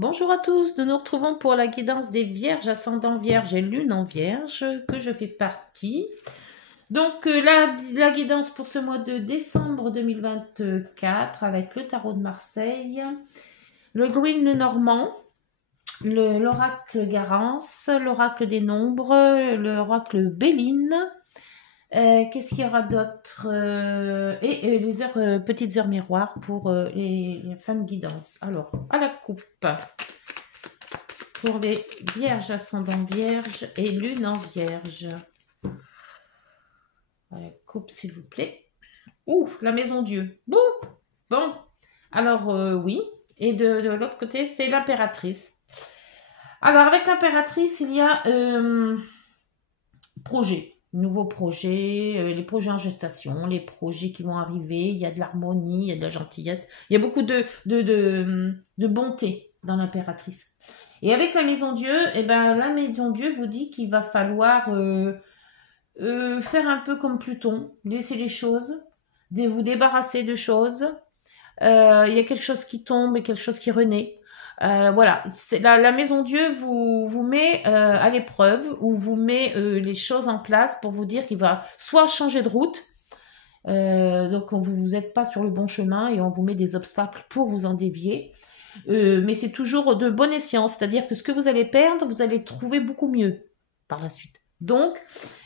Bonjour à tous, nous nous retrouvons pour la guidance des vierges, ascendant vierge et lune en vierge, que je fais partie. Donc la guidance pour ce mois de décembre 2024 avec le tarot de Marseille, le Green le Normand, l'oracle Garance, l'oracle des nombres, l'oracle Béline. Qu'est-ce qu'il y aura d'autre et les heures, petites heures miroirs pour les fins de guidance. Alors, à la coupe, pour les vierges ascendant vierge et lune en vierge. À la coupe, s'il vous plaît. Ouh, la maison Dieu. Bon. Alors, oui. Et de l'autre côté, c'est l'impératrice. Alors, avec l'impératrice, il y a projet. Nouveaux projets, les projets en gestation, les projets qui vont arriver, il y a de l'harmonie, il y a de la gentillesse, il y a beaucoup de bonté dans l'impératrice. Et avec la maison Dieu, eh ben, la maison Dieu vous dit qu'il va falloir faire un peu comme Pluton, laisser les choses, vous débarrasser de choses. Il y a quelque chose qui tombe et quelque chose qui renaît. Voilà, la maison Dieu vous met à l'épreuve ou vous met les choses en place pour vous dire qu'il va soit changer de route, donc vous n'êtes pas sur le bon chemin et on vous met des obstacles pour vous en dévier, mais c'est toujours de bon escient, c'est-à-dire que ce que vous allez perdre, vous allez trouver beaucoup mieux par la suite. Donc,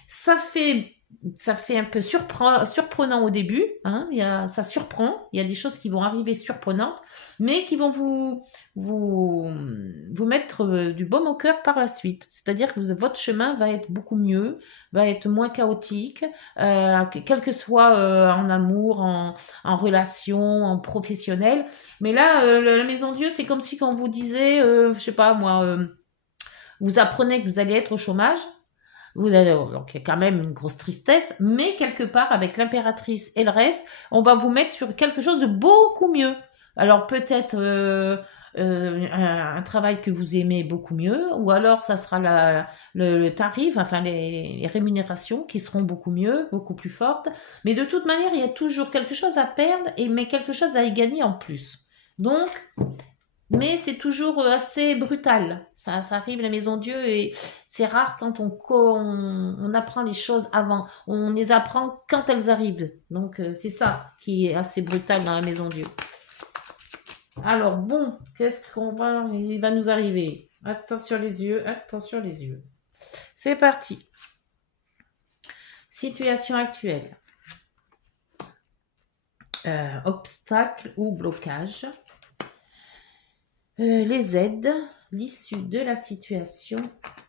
ça fait un peu surprenant au début, hein, ça surprend, il y a des choses qui vont arriver surprenantes, mais qui vont vous mettre du baume au cœur par la suite. C'est-à-dire que votre chemin va être beaucoup mieux, va être moins chaotique, quel que soit en amour, en relation, en professionnel. Mais là, la maison Dieu, c'est comme si quand vous disait, je sais pas moi, vous apprenez que vous allez être au chômage. Donc il y a quand même une grosse tristesse, mais quelque part avec l'impératrice et le reste, on va vous mettre sur quelque chose de beaucoup mieux. Alors peut-être un travail que vous aimez beaucoup mieux, ou alors ça sera le tarif, enfin les rémunérations qui seront beaucoup mieux, beaucoup plus fortes. Mais de toute manière, il y a toujours quelque chose à perdre, mais quelque chose à y gagner en plus. Donc mais c'est toujours assez brutal. Ça arrive la maison Dieu et c'est rare quand on apprend les choses avant. On les apprend quand elles arrivent. Donc c'est ça qui est assez brutal dans la maison Dieu. Alors bon, qu'est-ce il va nous arriver? Attention les yeux, attention les yeux. C'est parti. Situation actuelle. Obstacle ou blocage. Les aides, l'issue de la situation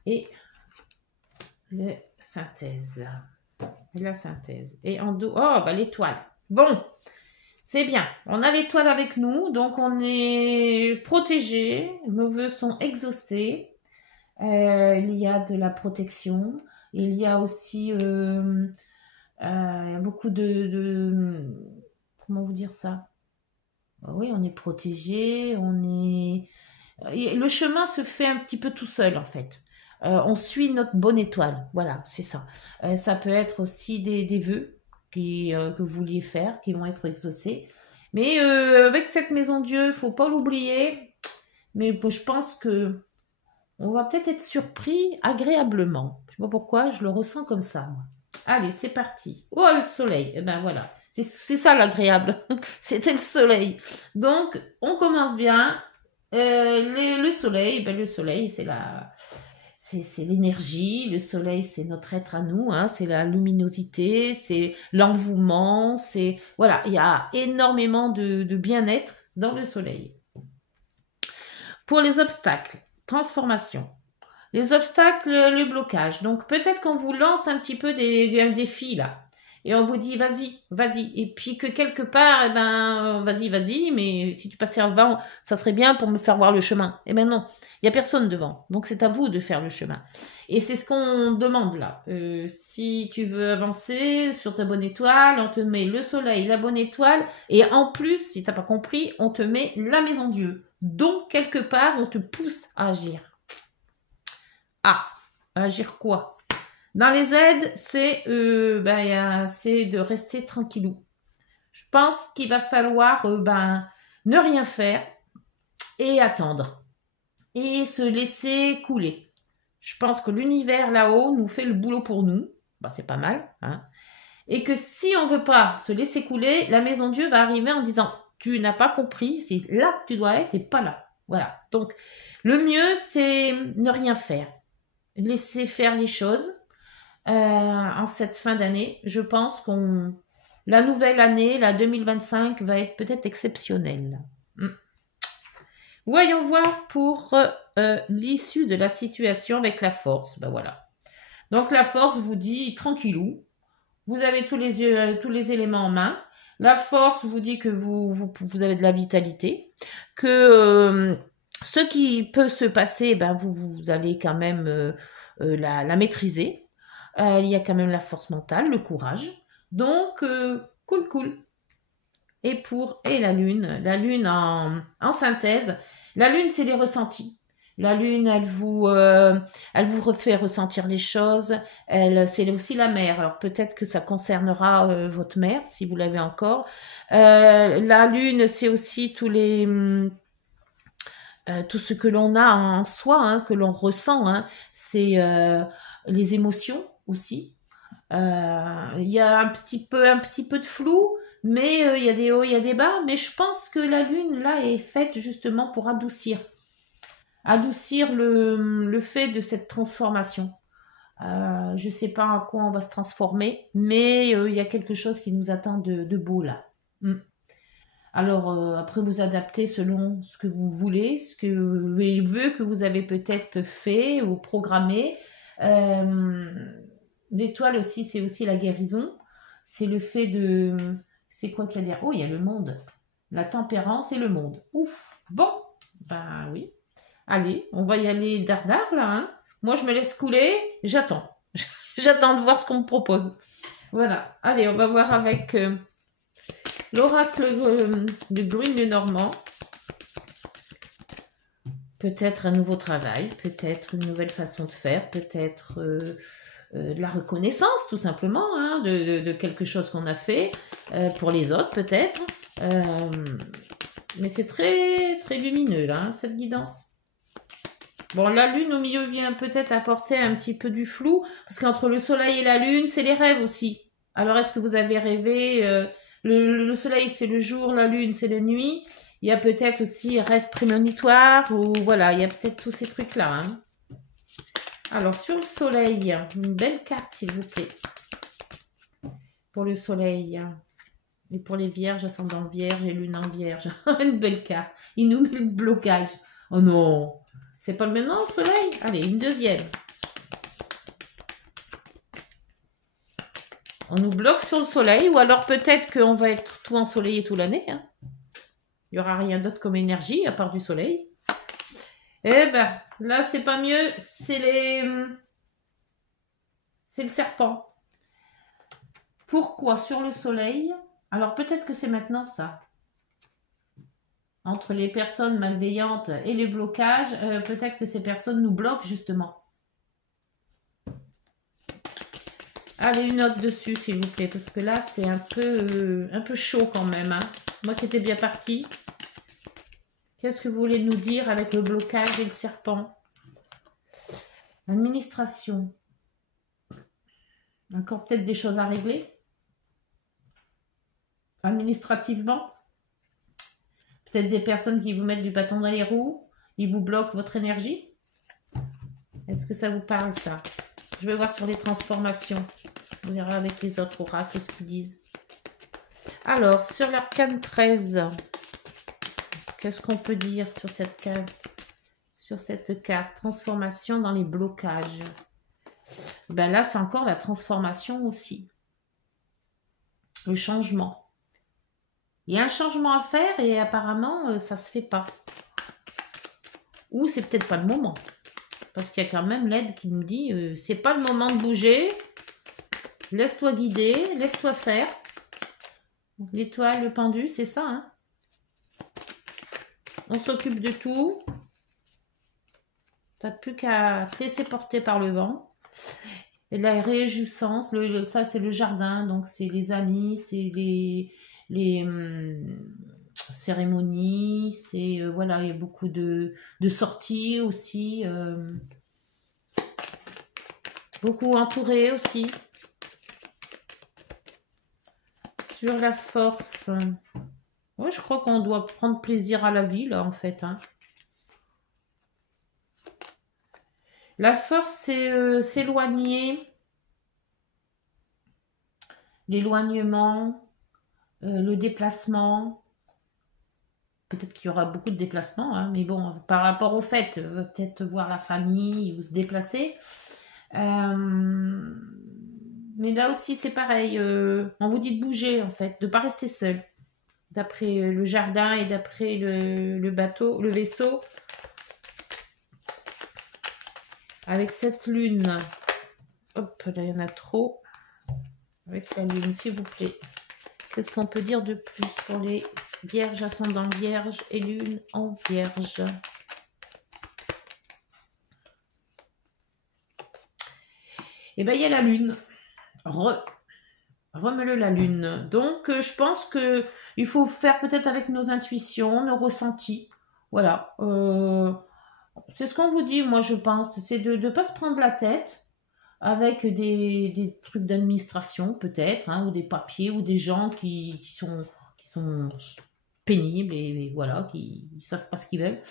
et la synthèse. Et en dos, oh, bah l'étoile. Bon, c'est bien. On a l'étoile avec nous, donc on est protégé. Nos vœux sont exaucés. Il y a de la protection. Il y a aussi beaucoup comment vous dire ça? Oui, on est protégé, le chemin se fait un petit peu tout seul en fait. On suit notre bonne étoile, voilà, c'est ça. Ça peut être aussi des vœux que vous vouliez faire, qui vont être exaucés. Mais avec cette maison Dieu, faut pas l'oublier. Mais je pense que on va peut-être être surpris agréablement. Je sais pas pourquoi, je le ressens comme ça, moi. Allez, c'est parti. Oh, le soleil. Eh ben voilà. C'est ça l'agréable. C'était le soleil. Donc, on commence bien. Le soleil, le soleil, c'est l'énergie. Le soleil, c'est notre être à nous. Hein, c'est la luminosité, c'est l'envoûment. Voilà, il y a énormément de bien-être dans le soleil. Pour les obstacles, transformation. Les obstacles, le blocage. Donc peut-être qu'on vous lance un petit peu un défi là. Et on vous dit vas-y, vas-y. Et puis que quelque part, eh ben, vas-y, mais si tu passais avant, ça serait bien pour me faire voir le chemin. Eh ben non, il n'y a personne devant. Donc c'est à vous de faire le chemin. Et c'est ce qu'on demande là. Si tu veux avancer sur ta bonne étoile, on te met le soleil, la bonne étoile. Et en plus, si t'as pas compris, on te met la maison Dieu. Donc quelque part, on te pousse à agir. Ah, agir quoi? Dans les aides, c'est de rester tranquillou. Je pense qu'il va falloir ne rien faire et attendre. et se laisser couler. Je pense que l'univers là-haut nous fait le boulot pour nous. Bah, c'est pas mal, hein. Et que si on veut pas se laisser couler, la maison Dieu va arriver en disant tu n'as pas compris, c'est là que tu dois être et pas là. Voilà. Donc le mieux c'est ne rien faire, laisser faire les choses. En cette fin d'année, je pense qu'on la nouvelle année, la 2025, va être peut-être exceptionnelle. Voyons voir pour l'issue de la situation avec la force. Ben voilà. Donc la force vous dit tranquillou. Vous avez tous les éléments en main. La force vous dit que vous avez de la vitalité, que ce qui peut se passer, ben vous allez quand même la maîtriser. Il y a quand même la force mentale, le courage. Donc cool. Et la lune en synthèse. La lune, c'est les ressentis. La lune, elle vous refait ressentir les choses. C'est aussi la mère. Alors peut-être que ça concernera votre mère, si vous l'avez encore. La lune, c'est aussi tout ce que l'on a en soi, hein, que l'on ressent. Hein. C'est les émotions aussi. Il y a un petit peu de flou, mais il y a des hauts, il y a des bas. Mais je pense que la lune, là, est faite justement pour adoucir le fait de cette transformation. Je sais pas à quoi on va se transformer, mais il y a quelque chose qui nous attend de beau là. Alors après vous adaptez selon ce que vous voulez, ce que les vœux que vous avez peut-être fait ou programmé. L'étoile aussi, c'est aussi la guérison. C'est le fait de... C'est quoi qu'il y a derrière? Oh, il y a le monde. La tempérance et le monde. Ouf. Bon. Ben oui. Allez, on va y aller dardard là. Hein. Moi, je me laisse couler. J'attends. J'attends de voir ce qu'on me propose. Voilà. Allez, on va voir avec l'oracle de Green le Normand. Peut-être un nouveau travail, peut-être une nouvelle façon de faire, peut-être de la reconnaissance tout simplement, hein, de quelque chose qu'on a fait pour les autres peut-être. Mais c'est très très lumineux là, hein, cette guidance. Bon, la lune au milieu vient peut-être apporter un petit peu du flou, parce qu'entre le soleil et la lune, c'est les rêves aussi. Alors est-ce que vous avez rêvé le soleil c'est le jour, la lune c'est la nuit. Il y a peut-être aussi rêve prémonitoire, ou voilà, il y a peut-être tous ces trucs-là. Hein. Alors, sur le soleil, une belle carte, s'il vous plaît. Pour le soleil. Et pour les vierges, ascendant vierge et lune en vierge. Une belle carte. Il nous met le blocage. Oh non. C'est pas le même nom, le soleil? Allez, une deuxième. On nous bloque sur le soleil, ou alors peut-être qu'on va être tout ensoleillé toute l'année. Hein. Il n'y aura rien d'autre comme énergie à part du soleil. Eh ben, là, c'est pas mieux. C'est le serpent. Pourquoi sur le soleil? Alors, peut-être que c'est maintenant ça. Entre les personnes malveillantes et les blocages, peut-être que ces personnes nous bloquent, justement. Allez, une note dessus, s'il vous plaît, parce que là, c'est un peu chaud quand même. Hein. Moi qui étais bien partie. Qu'est-ce que vous voulez nous dire avec le blocage et le serpent? Administration. Encore peut-être des choses à régler? Administrativement? Peut-être des personnes qui vous mettent du bâton dans les roues? Ils vous bloquent votre énergie? Est-ce que ça vous parle, ça? Je vais voir sur les transformations. On verra avec les autres oracles ce qu'ils disent. Alors, sur l'arcane 13... Qu'est-ce qu'on peut dire sur cette carte? Transformation dans les blocages. Ben là, c'est encore la transformation aussi. Le changement. Il y a un changement à faire et apparemment, ça se fait pas. Ou c'est peut-être pas le moment. Parce qu'il y a quand même l'aide qui nous dit, c'est pas le moment de bouger. Laisse-toi guider, laisse-toi faire. L'étoile, le pendu, c'est ça, hein? On s'occupe de tout. T'as plus qu'à te laisser porter par le vent. Et la réjouissance, ça c'est le jardin, donc c'est les amis, c'est cérémonie, c'est voilà, il y a beaucoup de sorties aussi, beaucoup entouré aussi. Sur la force, ouais, je crois qu'on doit prendre plaisir à la vie là en fait, hein. La force, c'est s'éloigner, l'éloignement, le déplacement. Peut-être qu'il y aura beaucoup de déplacements, hein, mais bon, par rapport au fait, peut-être voir la famille ou se déplacer. Euh, mais là aussi, c'est pareil. On vous dit de bouger, en fait, de ne pas rester seul. D'après le jardin et d'après le bateau, le vaisseau. Avec cette lune. Hop, là, il y en a trop. Avec la lune, s'il vous plaît. Qu'est-ce qu'on peut dire de plus pour les vierges, ascendant vierge et lune en vierge? Et bien, il y a la lune. Remets-le la lune. Donc, je pense que il faut faire peut-être avec nos intuitions, nos ressentis. Voilà. C'est ce qu'on vous dit, moi, je pense. C'est de ne pas se prendre la tête avec des trucs d'administration, peut-être, hein, ou des papiers, ou des gens qui sont pénibles et voilà, qui ne savent pas ce qu'ils veulent.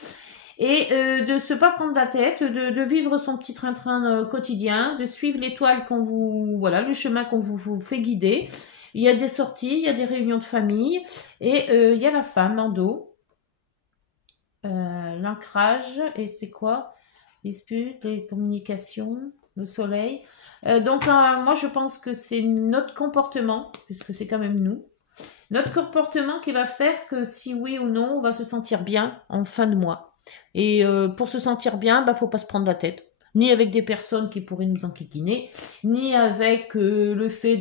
Et de se pas prendre la tête, de vivre son petit train-train quotidien, de suivre l'étoile qu'on vous, voilà, le chemin qu'on vous fait guider. Il y a des sorties, il y a des réunions de famille, et il y a la femme en dos, l'ancrage, et c'est quoi? Dispute, les communications, le soleil. Donc moi je pense que c'est notre comportement, puisque c'est quand même nous, notre comportement qui va faire que si oui ou non on va se sentir bien en fin de mois. Et pour se sentir bien, bah faut pas se prendre la tête. Ni avec des personnes qui pourraient nous enquiquiner, ni avec le fait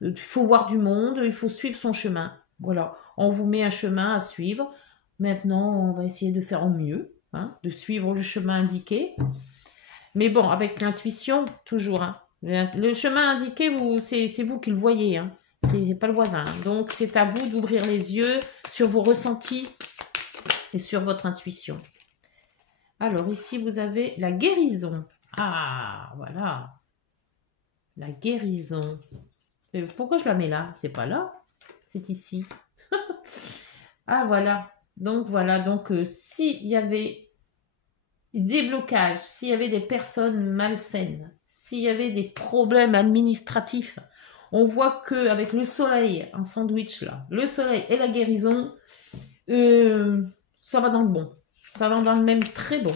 il faut voir du monde, il faut suivre son chemin. Voilà, on vous met un chemin à suivre. Maintenant, on va essayer de faire au mieux, hein, de suivre le chemin indiqué. Mais bon, avec l'intuition, toujours. Hein. Le chemin indiqué, c'est vous qui le voyez. Hein. C'est pas le voisin. Donc, c'est à vous d'ouvrir les yeux sur vos ressentis et sur votre intuition. Alors, ici, vous avez la guérison. Ah, voilà. La guérison. Pourquoi je la mets là? C'est pas là. C'est ici. Ah, voilà. Voilà. Donc, s'il y avait des blocages, s'il y avait des personnes malsaines, s'il y avait des problèmes administratifs, on voit que avec le soleil en sandwich là, le soleil et la guérison, ça va dans le bon, ça va dans le même très bon.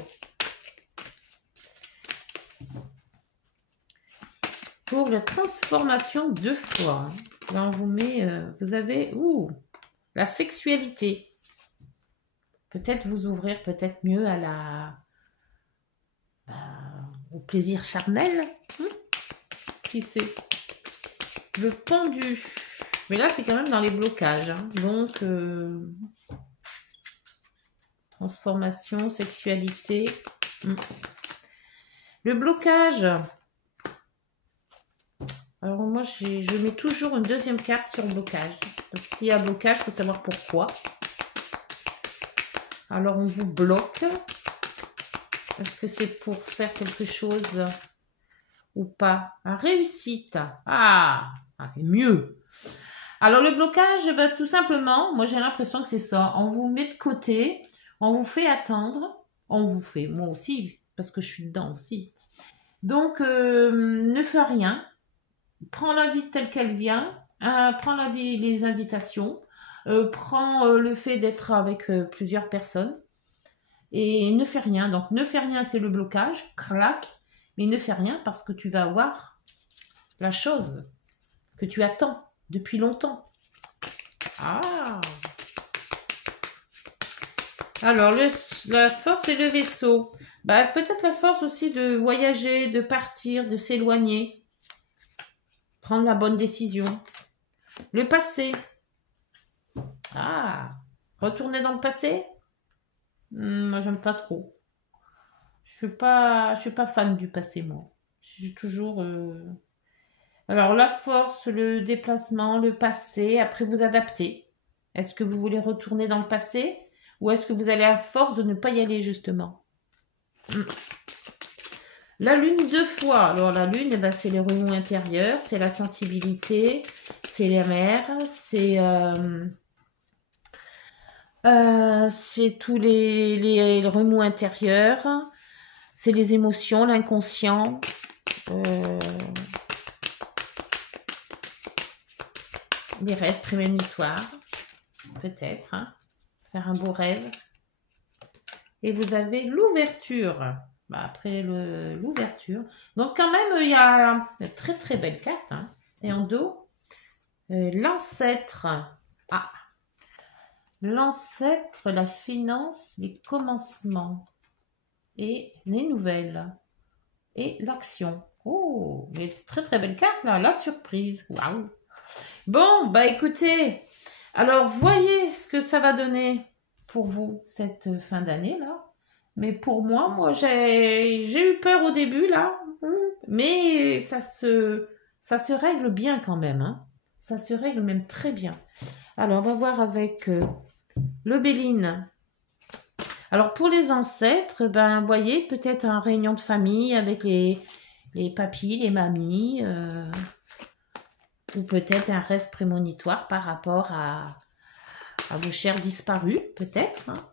Pour la transformation 2 fois, là on vous met, vous avez, la sexualité. Peut-être vous ouvrir peut-être mieux à au plaisir charnel. Qui sait? Le pendu. Mais là, c'est quand même dans les blocages. Hein. Donc, transformation, sexualité. Le blocage. Alors, moi, je mets toujours une deuxième carte sur le blocage. Parce que s'il y a blocage, il faut savoir pourquoi. Alors, on vous bloque. Est-ce que c'est pour faire quelque chose ou pas? Réussite. Mieux. Alors le blocage, tout simplement, moi j'ai l'impression que c'est ça. On vous met de côté, on vous fait attendre, on vous fait, moi aussi, parce que je suis dedans aussi. Donc ne fais rien, prends la vie telle qu'elle vient, prends la vie, les invitations, prends le fait d'être avec plusieurs personnes et ne fais rien. Donc ne fais rien, c'est le blocage, clac, mais ne fais rien parce que tu vas avoir la chose que tu attends depuis longtemps. Alors, la force et le vaisseau. Peut-être la force aussi de voyager, de partir, de s'éloigner. Prendre la bonne décision. Le passé. Retourner dans le passé. Moi, j'aime pas trop. Je suis pas fan du passé, moi. Je suis toujours... Alors, la force, le déplacement, le passé, après vous adapter. Est-ce que vous voulez retourner dans le passé? Ou est-ce que vous allez à force de ne pas y aller, justement? La lune 2 fois. Alors, la lune, eh ben, c'est les remous intérieurs, c'est la sensibilité, c'est la mer, c'est tous les remous intérieurs, c'est les émotions, l'inconscient. Les rêves prémonitoires, peut-être, hein, faire un beau rêve. Et vous avez l'ouverture. Bah, après l'ouverture. Donc quand même, il y a une très très belle carte. Hein. Et en dos, l'ancêtre. Ah, l'ancêtre, la finance, les commencements. Et les nouvelles. Et l'action. Oh, mais très très belle carte là, la surprise. Waouh. Bon, bah écoutez, alors voyez ce que ça va donner pour vous cette fin d'année là. Mais pour moi j'ai eu peur au début là, mais ça se règle bien quand même, hein. Ça se règle même très bien. Alors on va voir avec le Béline. Alors pour les ancêtres, ben voyez peut-être une réunion de famille avec les papis, les mamies. Ou peut-être un rêve prémonitoire par rapport à vos chers disparus, peut-être. Hein.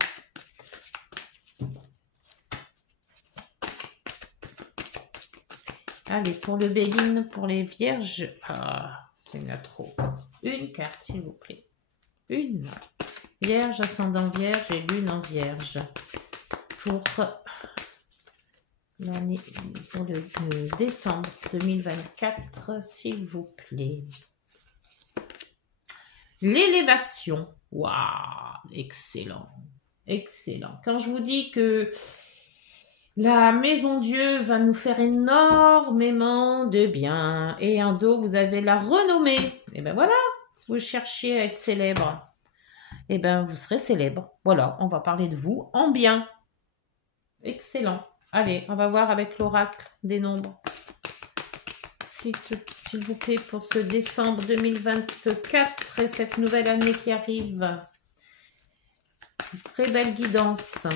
Allez, pour le Béline, pour les vierges. Ah, c'est là trop. Une carte, s'il vous plaît. Une. Vierge, ascendant vierge et lune en vierge. Pour l'année, pour le décembre 2024, s'il vous plaît. L'élévation. Waouh, excellent. Excellent. Quand je vous dis que la maison Dieu va nous faire énormément de bien. Et en dos, vous avez la renommée. Et ben voilà, si vous cherchiez à être célèbre, et ben vous serez célèbre. Voilà, on va parler de vous en bien. Excellent. Allez, on va voir avec l'oracle des nombres. S'il vous plaît, pour ce décembre 2024 et cette nouvelle année qui arrive. Une très belle guidance.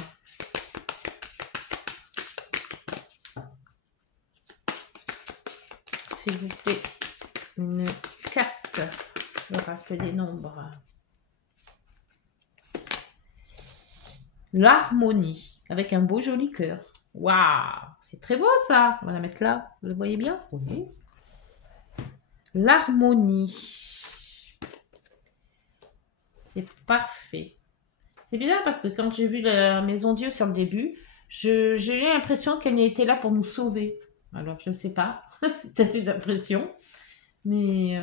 S'il vous plaît, une carte, l'oracle des nombres. L'harmonie, avec un beau joli cœur. Waouh, c'est très beau ça. On va la mettre là, vous le voyez bien? Oui. L'harmonie. C'est parfait. C'est bizarre parce que quand j'ai vu la maison Dieu sur le début, j'ai eu l'impression qu'elle était là pour nous sauver. Alors, je ne sais pas. C'est peut-être une impression. Mais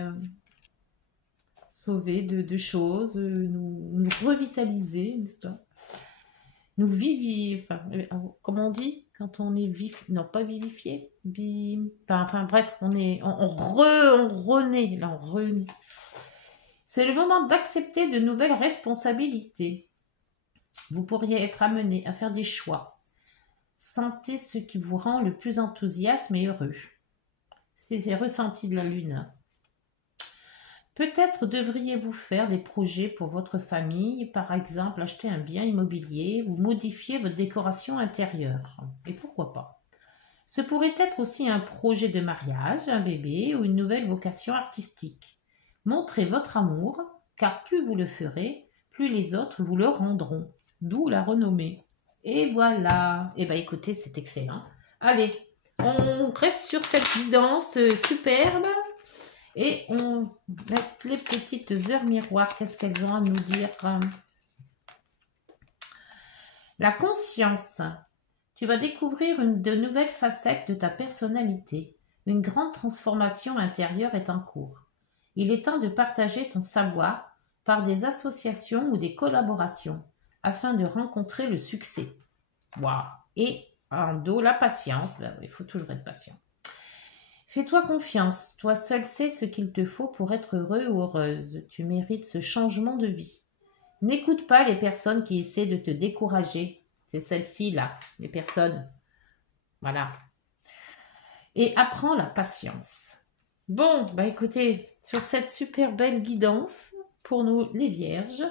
sauver de choses, nous revitaliser, n'est-ce pas? Nous vivifier. Enfin, comment on dit quand on est vif? Non, pas vivifié. Enfin, bref, on renaît. Là, on renaît. C'est le moment d'accepter de nouvelles responsabilités. Vous pourriez être amené à faire des choix. Sentez ce qui vous rend le plus enthousiaste et heureux. C'est ressenti de la lune. Peut-être devriez-vous faire des projets pour votre famille, par exemple acheter un bien immobilier ou modifier votre décoration intérieure. Et pourquoi pas? Ce pourrait être aussi un projet de mariage, un bébé ou une nouvelle vocation artistique. Montrez votre amour, car plus vous le ferez, plus les autres vous le rendront. D'où la renommée. Et voilà. Eh bien, écoutez, c'est excellent. Allez, on reste sur cette guidance superbe. Et on met les petites heures miroirs. Qu'est-ce qu'elles ont à nous dire? La conscience. Tu vas découvrir de nouvelles facettes de ta personnalité. Une grande transformation intérieure est en cours. Il est temps de partager ton savoir par des associations ou des collaborations afin de rencontrer le succès. Waouh! Et en dos, la patience. Il faut toujours être patient. Fais-toi confiance. Toi seul sais ce qu'il te faut pour être heureux ou heureuse. Tu mérites ce changement de vie. N'écoute pas les personnes qui essaient de te décourager. C'est celle-ci là, les personnes. Voilà. Et apprends la patience. Bon, bah écoutez, sur cette super belle guidance, pour nous les vierges.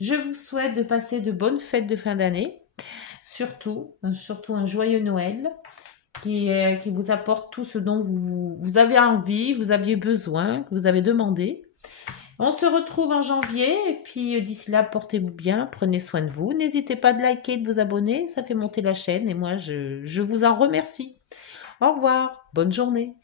Je vous souhaite de passer de bonnes fêtes de fin d'année. Surtout un joyeux Noël qui vous apporte tout ce dont vous avez envie, vous aviez besoin, que vous avez demandé. On se retrouve en janvier et puis d'ici là, portez-vous bien, prenez soin de vous. N'hésitez pas de liker, de vous abonner, ça fait monter la chaîne et moi, je vous en remercie. Au revoir, bonne journée.